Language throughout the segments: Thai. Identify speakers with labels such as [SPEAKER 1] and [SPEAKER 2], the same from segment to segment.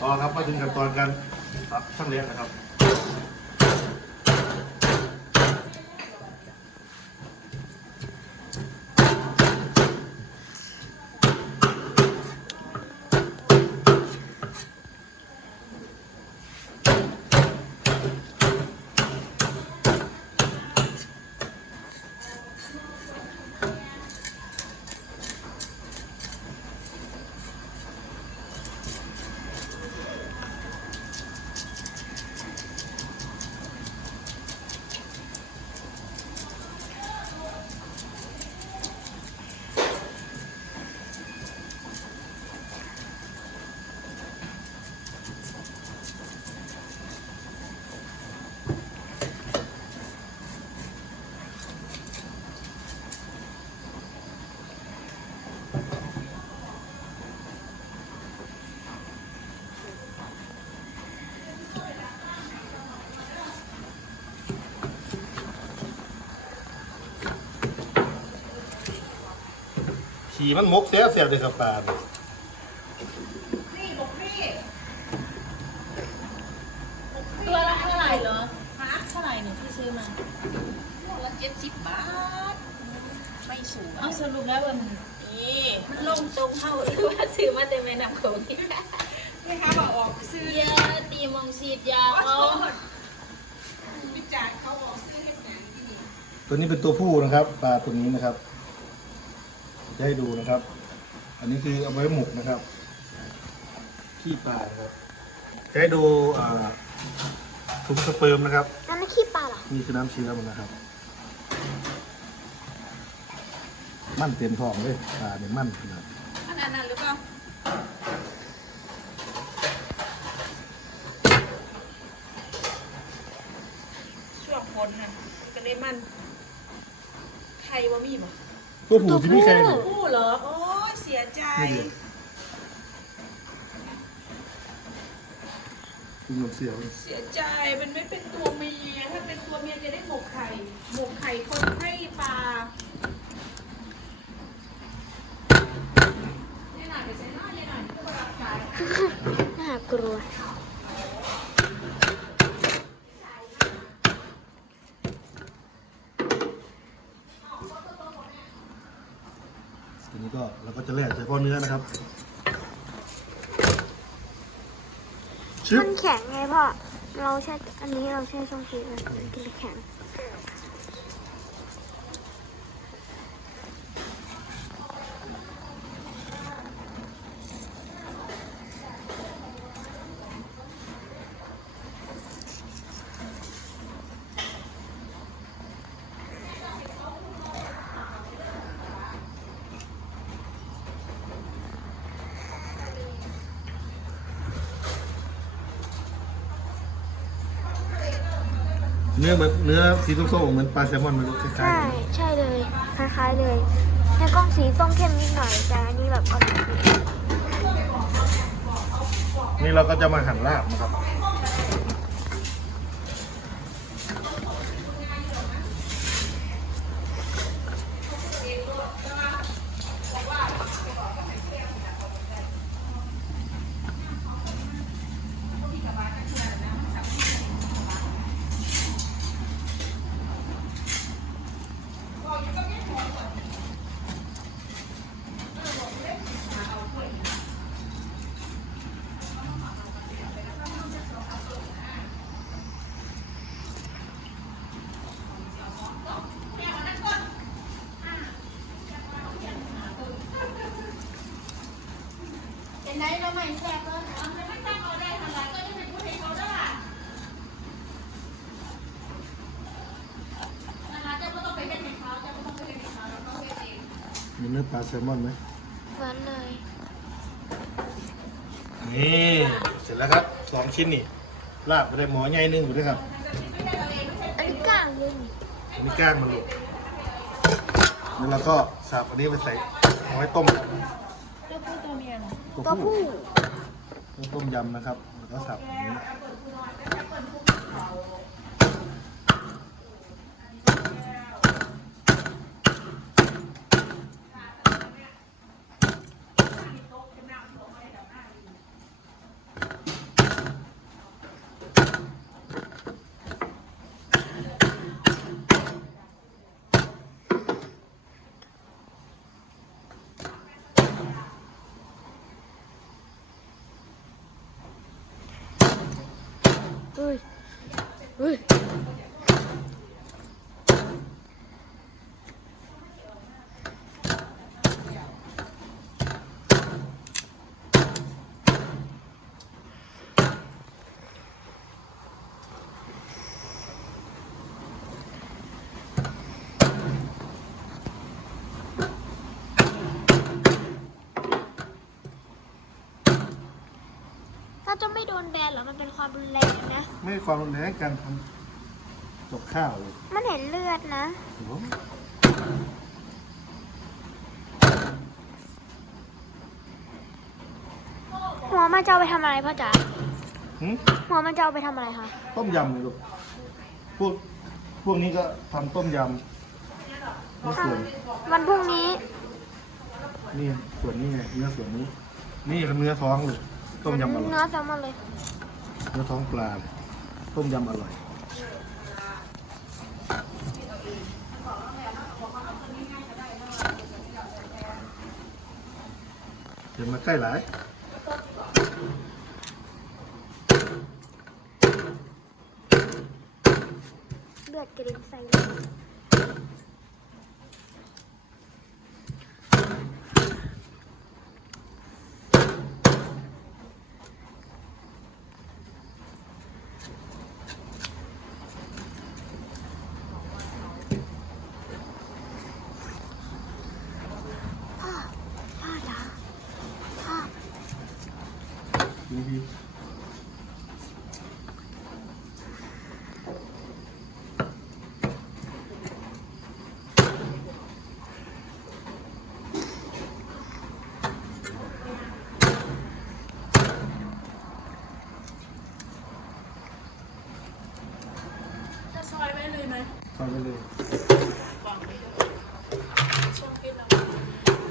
[SPEAKER 1] ต่อครับมาถึงขั้นตอนการตัดช่างเลี้ยงนะครับ ขี่มันมกเสียเสียเลยครับปลาเนี่ย
[SPEAKER 2] นี่บอกพี่
[SPEAKER 3] ตัวละเท่าไหร่เหรอ
[SPEAKER 2] ฮะ
[SPEAKER 3] เท่าไหร่หนูที่ซื้อมา
[SPEAKER 2] ตัวละเจ็ดสิบบาท ไม่สูง
[SPEAKER 3] เอาสรุปแล้วมันนี่มันลงตรงเท่าหรือว่าซื้อมาเต็มไปนำโขงนี่
[SPEAKER 2] พี่คะบอกออกซื้อ
[SPEAKER 3] เยอะตีมองฉีดยา
[SPEAKER 2] เขา
[SPEAKER 3] เขา
[SPEAKER 2] วิจารณ์เขาบอกซื้อให้หนังที่นี่
[SPEAKER 1] ตัวนี้เป็นตัวผู้นะครับปลาตัวนี้นะครับ จะให้ดูนะครับ อันนี้คือเอาไว้หมกนะครับขี้ปลานะครับจะให้ดูอ่าถุงสเปิร์มนะครับ
[SPEAKER 4] นั่นไม่ขี้ปลาเหรอ
[SPEAKER 1] นี่คือน้ำเชื้อมันนะครับ มั่นเต็มท้องเลยปลาเนี่ยมั่นขนาด
[SPEAKER 2] ขนาดนั้นหรือเปล่าช่วงฝนน่ะก็เลยมันใครว่ามีบ่
[SPEAKER 1] ตัวผู้ที่นี่ใครดู
[SPEAKER 2] ผู้เหรอ โอ้ยเสียใจ
[SPEAKER 1] นี่ดิคุณหนุ่มเสียว
[SPEAKER 2] เสียใจมันไม่เป็นตัวเมียถ้าเป็นตัวเมียจะได้หมกไข่หมกไข่คนให้ปลาเนี่ยหน่อยไปใส่หน้าเนี่ยหน่อยก็มารับสาย
[SPEAKER 4] น่ากลัว
[SPEAKER 1] ทีนี้ก็เราก็จะแล่เฉพาะเนื้อนะครับชึบ
[SPEAKER 4] มันแข็งไงพ่อ เราใช้อันนี้เราใช้ช่องฟีดมันกินแข็ง
[SPEAKER 1] เนื้อเหมือนเนื้อสีส้มๆเหมือนปลาแซลมอนมันคล้าย
[SPEAKER 4] ใช่
[SPEAKER 1] ๆกัน
[SPEAKER 4] ใช่เลย คล้ายๆเลยในกล้องสีส้มเข้มนิดหน่อย แต่อันนี้แบบอ่อน
[SPEAKER 1] นี่เราก็จะมาหั่นลาบนะครับ
[SPEAKER 3] ไรเราไม่แซ่บเลยเอาไม่แซ่บเอาได้ทำไรก็จะเป็นผู้ให้เขาได้นะคะเจ้าก็ต้องไปเป็นให้เขาเจ้าก็ต้องไปเป็นให้เขาเราต้องเป็นเอง
[SPEAKER 1] มีเนื้อปลาแซลมอนไหม
[SPEAKER 4] เหมือนเลย
[SPEAKER 1] นี่เสร็จแล้วครับสองชิ้นนี่ลาบไปได้หมอใหญ่หนึงอยู่ด้วยครับ
[SPEAKER 4] อันนี้กลางเลย
[SPEAKER 1] อันนี้ก้างมันหลุดแล้วเราก็สับอันนี้ไปใส่เอาไว้ต้ม
[SPEAKER 3] ตัวผู้ตัวเมียเหรอ
[SPEAKER 1] ตัว
[SPEAKER 4] ตัว
[SPEAKER 1] ผู้
[SPEAKER 4] ผู้
[SPEAKER 1] ต้มยำนะครับแล้วก็สับอย่างนี้
[SPEAKER 4] ฮ้ย เฮ้ย เราจะไม่โด นแบนเหรอ มันเป็นความรุนแรงนะ
[SPEAKER 1] ไม่ให้ความรุนแรงการทำกับข้าวเลย
[SPEAKER 4] มันเห็นเลือดนะ
[SPEAKER 1] โอ้โห
[SPEAKER 4] หัวมันจะเอาไปทำอะไรพ่อจ๋า
[SPEAKER 1] หึ
[SPEAKER 4] หัวมันจะเอาไปทำอะไรคะ
[SPEAKER 1] ต้มยำเลยลูกพวกพวกนี้ก็ทำต้มยำนี่ส่วน
[SPEAKER 4] วันพรุ่งนี้
[SPEAKER 1] นี่ส่วนนี้ไงเนื้อส่วนนี้ นี่คือเนื้อท้องเลย ต้มยำอร่อย
[SPEAKER 4] เนื้อแซลมอนเลย
[SPEAKER 1] เนื้อท้องปลา ต้มยำอร่อยเดี๋ยวมาใกล้หลาย
[SPEAKER 4] เลือดกระเด็นใส่เลย พ่อ พ่อจ๋าพ่อ
[SPEAKER 1] นี่พี่
[SPEAKER 2] จะซอยไว้เลยไหม
[SPEAKER 1] ซอยไปเลย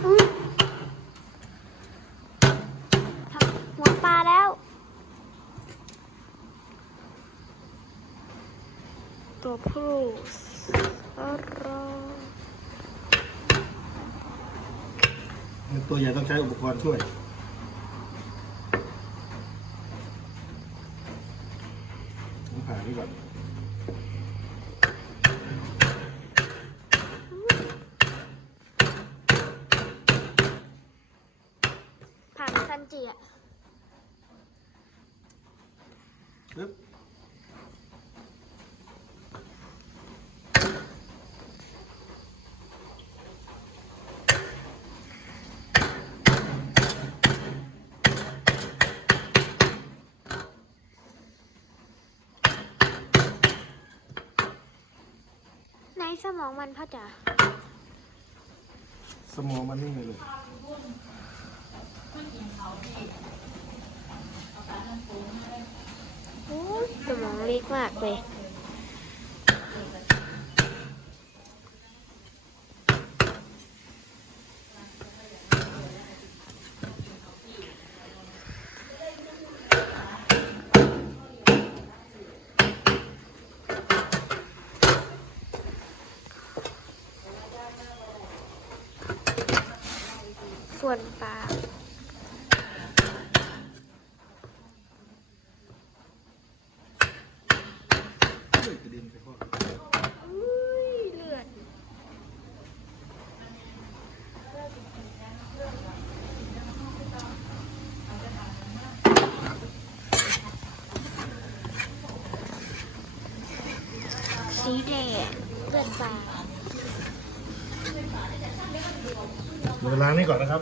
[SPEAKER 4] อุ๊ยทำหัวปลาแล้ว ตัวผู้ อร่อย
[SPEAKER 1] ตัวใหญ่ต้องใช้อุปกรณ์ช่วยผมผ่านี่ก่อน
[SPEAKER 4] ผ่านซันจิอะ
[SPEAKER 1] ปึ๊บ
[SPEAKER 4] สมองมันพ่อจ๋า
[SPEAKER 1] สมองมันนี่ไงเลย
[SPEAKER 4] โอ้ยสมองเล็กมากเลย ส่วนปลา
[SPEAKER 1] เลือดกระเด็นไปพ่อ
[SPEAKER 4] อุ้ยเลือดสีแดงเลือดปลา
[SPEAKER 1] เดี๋ยวล้างนี่ก่อนนะครับ